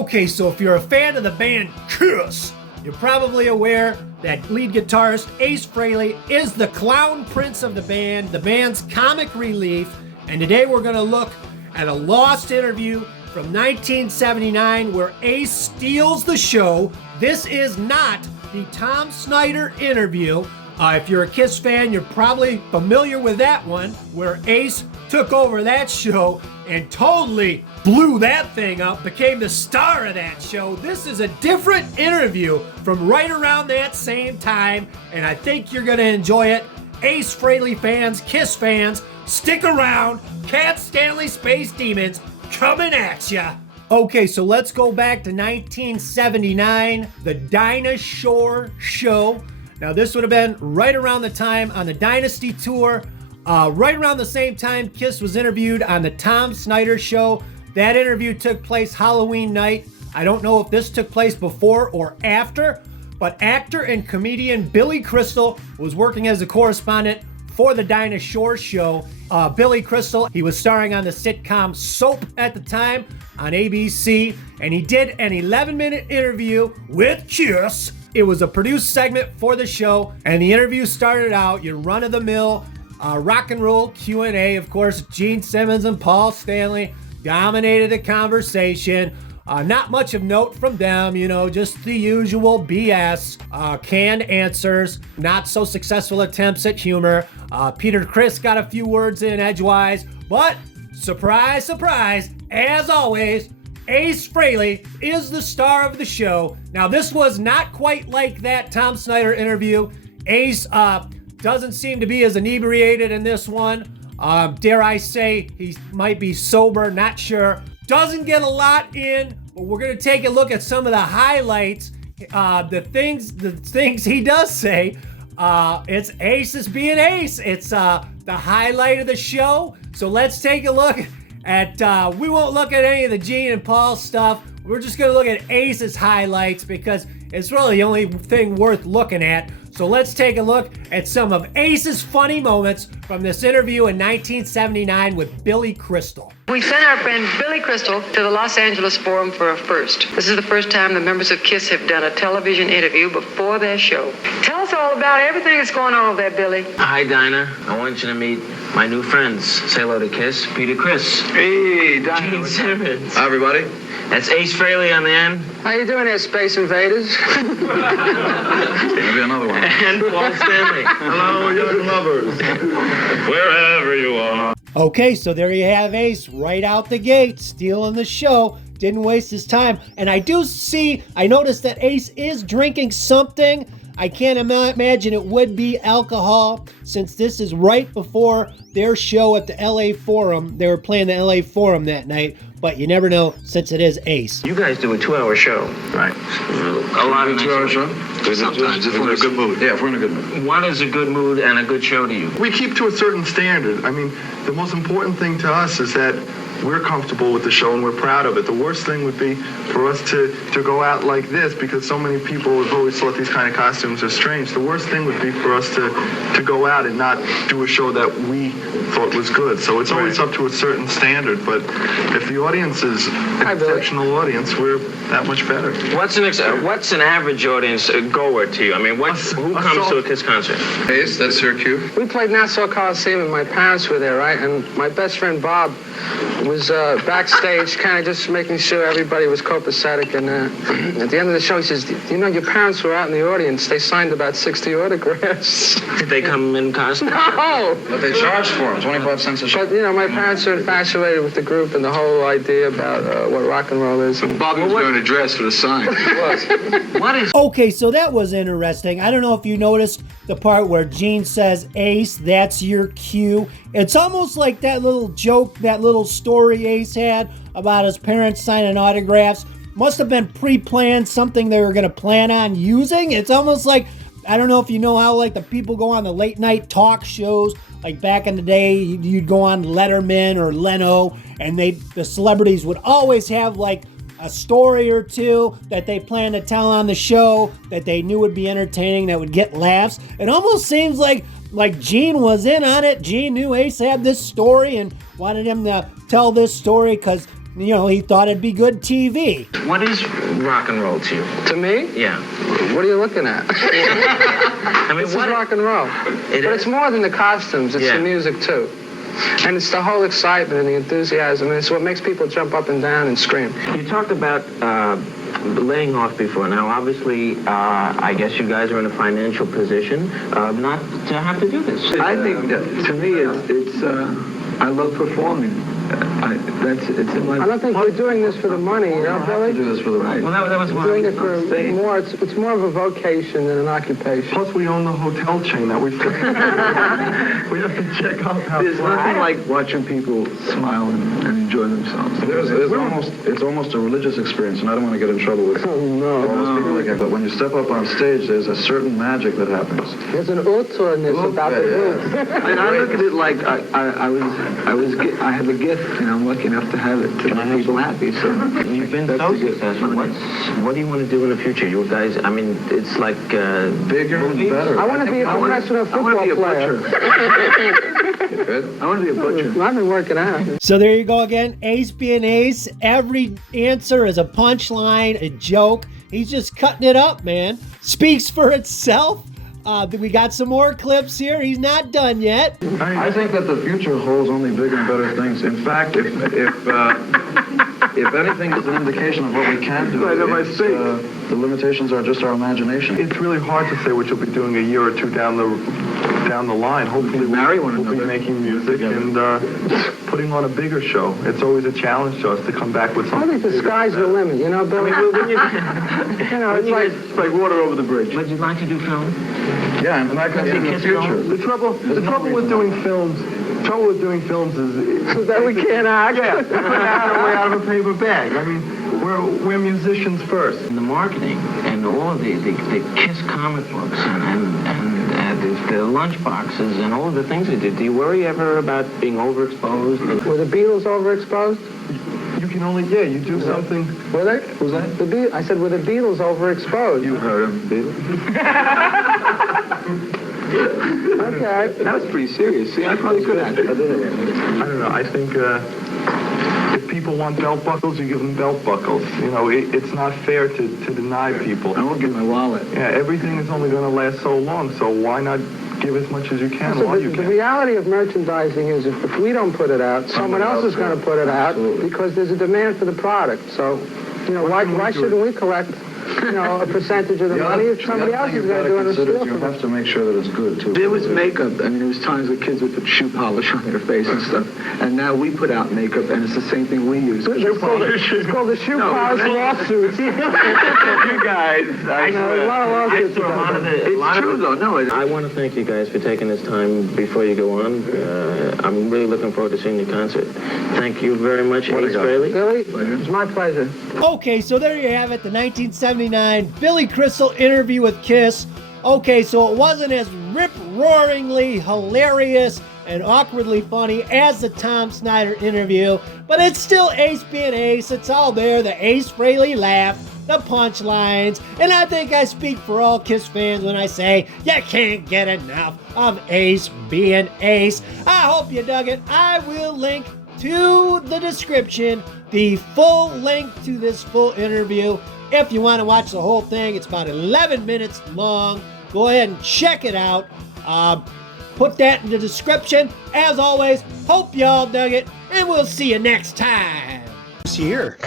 Okay, so if you're a fan of the band Kiss, you're probably aware that lead guitarist Ace Frehley is the clown prince of the band's comic relief, and today we're going to look at a lost interview from 1979 where Ace steals the show. This is not the Tom Snyder interview. If you're a Kiss fan, you're probably familiar with that one, where Ace took over that show and totally blew that thing up, became the star of that show. This is a different interview from right around that same time, and I think you're going to enjoy it. Ace Frehley fans, Kiss fans, stick around. Cat Stanley Space Demons coming at ya. Okay, so let's go back to 1979, the Dinah Shore show. Now, this would have been right around the time on the Dynasty tour. Right around the same time Kiss was interviewed on the Tom Snyder show. That interview took place Halloween night. I don't know if this took place before or after, but actor and comedian Billy Crystal was working as a correspondent for the Dinah Shore show. Billy Crystal, he was starring on the sitcom Soap at the time on ABC, and he did an 11-minute interview with Kiss. It was a produced segment for the show, and the interview started out your run-of-the-mill rock and roll Q&A. Of course, Gene Simmons and Paul Stanley dominated the conversation. Not much of note from them, just the usual BS, canned answers, not so successful attempts at humor. Peter Criss got a few words in edgewise, but surprise, surprise, as always, Ace Frehley is the star of the show. Now, this was not quite like that Tom Snyder interview. Ace doesn't seem to be as inebriated in this one. Dare I say he might be sober, not sure. Doesn't get a lot in, but we're going to take a look at some of the highlights. The things he does say. It's Ace is being Ace. It's the highlight of the show. So let's take a look at, we won't look at any of the Gene and Paul stuff. We're just going to look at Ace's highlights because it's really the only thing worth looking at. So let's take a look at some of Ace's funny moments from this interview in 1979 with Billy Crystal. We sent our friend Billy Crystal to the Los Angeles Forum for a first. This is the first time the members of Kiss have done a television interview before their show. Tell us all about everything that's going on over there, Billy. Hi, Dinah. I want you to meet my new friends. Say hello to Kiss. Peter Criss. Hey, Dinah. Gene Simmons. Hi, everybody. That's Ace Frehley on the end. How you doing there, Space Invaders? Maybe another one. And Paul Stanley. Hello, young lovers. Wherever you are. Okay, so there you have Ace right out the gate, stealing the show. Didn't waste his time. And I noticed that Ace is drinking something. I can't imagine it would be alcohol, since this is right before their show at the LA Forum. They were playing the LA Forum that night, but you never know since it is Ace. You guys do a 2-hour show. Right. A lot of 2-hour show? Sometimes. If we're in a good mood. Yeah, if we're in a good mood. What is a good mood and a good show to you? We keep to a certain standard. I mean, the most important thing to us is that we're comfortable with the show and we're proud of it. The worst thing would be for us to go out like this, because so many people have always thought these kind of costumes are strange. The worst thing would be for us to go out and not do a show that we thought was good. So it's always up to a certain standard, but if the audience is an exceptional audience, we're that much better. What's an average audience goer to you? I mean, who comes to a Kiss concert? Ace, that's your cue. We played Nassau Coliseum and my parents were there, right? And my best friend Bob was backstage kind of just making sure everybody was copacetic, and at the end of the show he says, you know, your parents were out in the audience. They signed about 60 autographs. Did they come in costume? No! But they charged for them, 25 cents a show. But, my parents are infatuated with the group and the whole idea about what rock and roll is. Bobby was wearing a dress for the sign. What is... Okay, so that was interesting. I don't know if you noticed the part where Gene says, Ace, that's your cue. It's almost like that little joke, that little story Ace had about his parents signing autographs. Must have been pre-planned, something they were going to plan on using. It's almost like, I don't know if you know how like the people go on the late night talk shows. Like back in the day, you'd go on Letterman or Leno, and the celebrities would always have like a story or two that they planned to tell on the show that they knew would be entertaining, that would get laughs. It almost seems like Gene was in on it. Gene knew Ace had this story and wanted him to tell this story because you know, he thought it'd be good TV. What is rock and roll to you? To me, Yeah. what are you looking at? I mean, This is what? rock and roll. It But is? it's more than the costumes, it's Yeah. the music too. And it's the whole excitement and the enthusiasm, and it's what makes people jump up and down and scream. You talked about laying off before. Now, obviously, I guess you guys are in a financial position not to have to do this. I think that, to me, it's I love performing. It's in my. I don't think we're doing this for the money, you know, Billy? do this for the right. Well, that was We're one. doing it for more, it's more of a vocation than an occupation. Plus, we own the hotel chain that we we have to check out how. There's nothing like watching people smile and enjoy themselves. It's almost a religious experience, and I don't want to get in trouble with all those people like that. But when you step up on stage, there's a certain magic that happens. There's an authorness about the roots. And I look at it like I have a gift, and I'm lucky enough to have it to make people happy. So You've been that's so a good- successful. What do you want to do in the future? You guys, I mean, it's like Bigger and better. I want to be a professional I want to be football a player. butcher. I want to be a butcher. I've been working out. So there you go again. Ace being Ace. Every answer is a punchline, a joke. He's just cutting it up, man. Speaks for itself. We got some more clips here. He's not done yet. I think that the future holds only bigger and better things. In fact, if anything is an indication of what we can do, it's, the limitations are just our imagination. It's really hard to say what you'll be doing a year or two down the line. Hopefully, we'll be making music and putting on a bigger show. It's always a challenge to us to come back with I something. think the sky's the limit, you know, Billy? You know, it's like water over the bridge. would you like to do film? Yeah, in fact, in the future. The trouble with doing films is that we can't act. yeah, put our way out of a paper bag. I mean, we're musicians first. The marketing and all of the Kiss comic books and the lunch boxes and all of the things they did. Do you worry ever about being overexposed? Were the Beatles overexposed? You can only you do something. Were they? Was that? I said, were the Beatles overexposed? You heard him, Beatles. Okay. That was pretty serious. See, I probably could have. I don't know. I think if people want belt buckles, you give them belt buckles. You know, it's not fair to deny people. I won't give my wallet. Yeah, everything is only going to last so long, so why not give as much as you can So while you the can? reality of merchandising is if we don't put it out, someone else is going to put it out because there's a demand for the product. So, you know, why shouldn't we collect, you know, a percentage of the money if somebody else is going to do it and steal You from us? have to make sure that it's good, too. There was makeup. I mean, there was times that kids would put shoe polish on their face and stuff. And now we put out makeup, and it's the same thing we use. It's called the shoe polish lawsuits. You guys, A lot of lawsuits about that. it's true though. No, I want to thank you guys for taking this time before you go on. I'm really looking forward to seeing your concert. Thank you very much, Ace Frehley. Billy, it's my pleasure. Okay, so there you have it, the 1979 Billy Crystal interview with Kiss. Okay, so it wasn't as rip-roaringly hilarious and awkwardly funny as the Tom Snyder interview, but it's still Ace being Ace. It's all there, the Ace Frehley laugh, the punchlines, and I think I speak for all Kiss fans when I say you can't get enough of Ace being Ace. I hope you dug it. I will link to the description the full link to this full interview. If you want to watch the whole thing, it's about 11 minutes long. Go ahead and check it out. Put that in the description. As always, hope y'all dug it, and we'll see you next time. See here.